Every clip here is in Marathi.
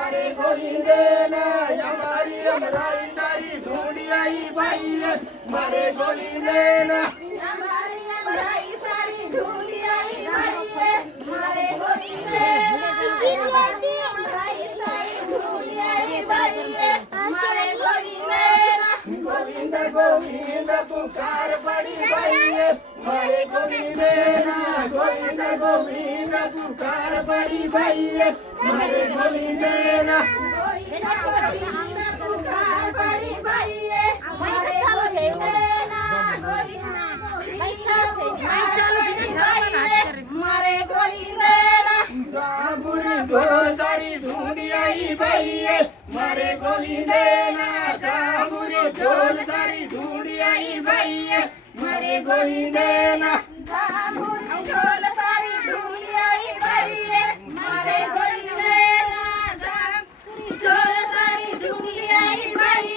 मारे गोविंदेना हमारी अमराई सारी ढूंढी आई भाई मारे गोविंदेना हमारी अमराई सारी ढूंढी आई भाई मारे गोविंदेना अमराई सारी ढूंढी आई भाई मारे गोविंदेना गोविंद गोविंद पुकार पड़ी भाई मारे गोविंदेना गोविंद गोविंद पुकार पड़ी भाई मारे गोविंदेना गोविंद पुकार पड़ी भाई मारे गोविंदेना मारे गोविंदेना जाबुरी दो सारी ढूंढी आई भाई मारे गोविंदेना जाबुरी ढोल सारी ढूंढी आई भाई मारे गोविंदेना जामुनी ढोल सारी ढूंढी आई भाई मारे गोविंदेना जामुनी ढोल सारी ढूंढी आई भाई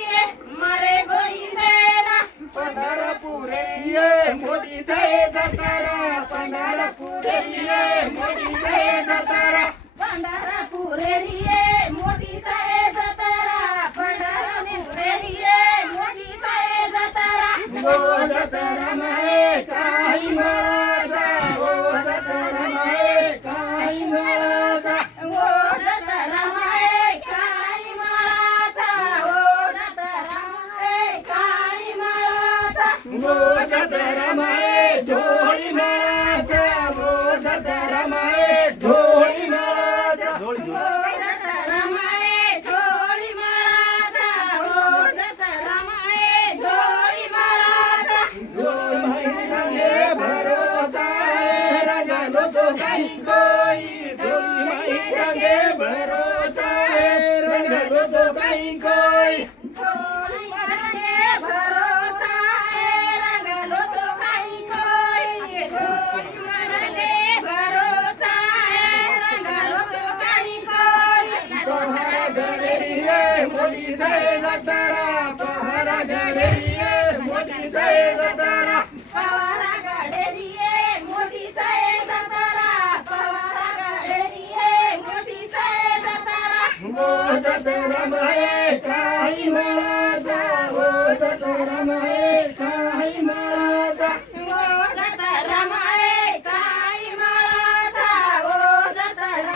मारे गोविंदेना पंढरपूर ये मोठी जय जतारा पंढरपूर ये मोठी जय जतारा पंढरपूर रिये मोठी साय जतारा पंढरपूर रिये मोठी साय जतारा ओ जतारा माये काही माझा ओ जतारा माये काही माझा ओ जतारा माये काय माळाचा ओ जतारा माये काय माळाचा ओ जतारा माये ढोळी माळाचा ओ जतारा माये ढोळी माळाचा ओ जतारा माये ढोळी माळाचा ओ जतारा माये ढोळी माळाचा ढोल रंगे भरोसा है रंगलो तो काही कोई ढोल रंगे भरोसा है रंगलो तो काही कोई ढोळी मागे भरोसा आहे रंगलो तो काही कोई ढोळी मागे भरोसा आहे रंगलो तो काही कोई पहारा गडरिये मोठी जय जतारा पहारा गडरिये मोठी जय जतारा पवारा गाडेरिये मोठी साय जतारा पवारा गाडेरिये मोठी साय जतारा ओ जतारा माये काही माझा ओ जतारा माये काही माझा ओ जतारा माये काय माळाचा ओ जतारा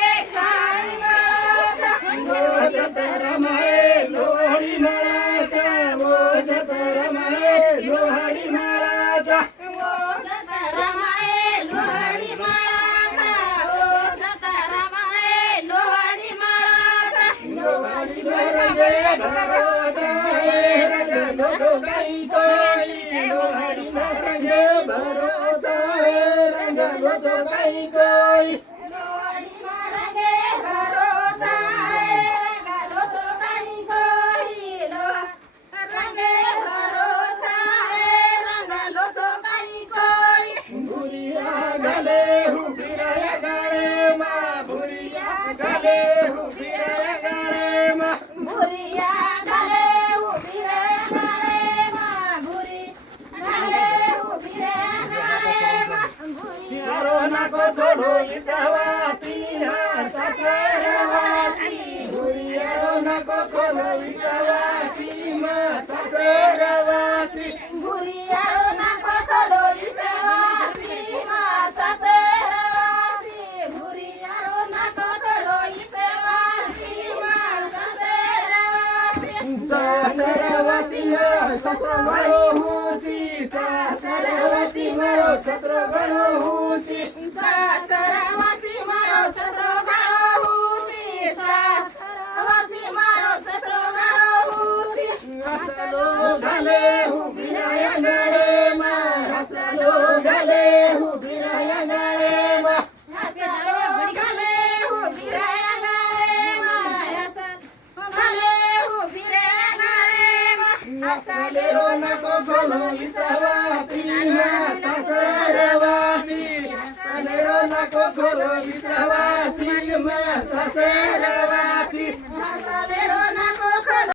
ए काय माळाचा ओ जतारा माये लोहडी माळाचा ओ जतारा माये लोहडी माळाचा ओ जतारा माये लोहडी माळाचा ओ जतारा माये लोहडी माळाचा लोहडी रंगे भरोसा है रंगलो तो काही कोई लोहडी रंगे भरोसा है रंगलो तो काही कोई लोहडी मारगे भरोसा आहे रंगलो तो काही कोई रंगे भरोसा आहे रंगलो तो काही कोई भुरिया गले हुबिराया गाळे मा भुरिया गले हुबिराया गाळे मा भुरिया घाले उभी रे गाळे मा भुरी घाले उभी रे गाळे मा भुरी यारो नको थोडो विसावासी हा सासरवासी भुरियारो नको थोडो विसावासी मा सासरवासी भुरिया नको थोडो विसवासी मा सासरवासी भुरिया नको थोडो विसवासी मा सासरवासी सासरवासी ससरो गणो हुसी सासरवासी मरो ससरो गणो हुसी सासरवासी मारो ससरो गाळो हुसी सासरवासी मारो ससरो गाळो हुसी हसलो घाले हुबिराया गाळे मा हसलो घाले हुबिराया गाळे मा हसलो घाले उभी रे गाळे मा घाले उभी रे गाळे मा हसले हो नको खोलो विसावासी मा सासरवासी हसले हो नको खोलो विसावासी मा सासरवासी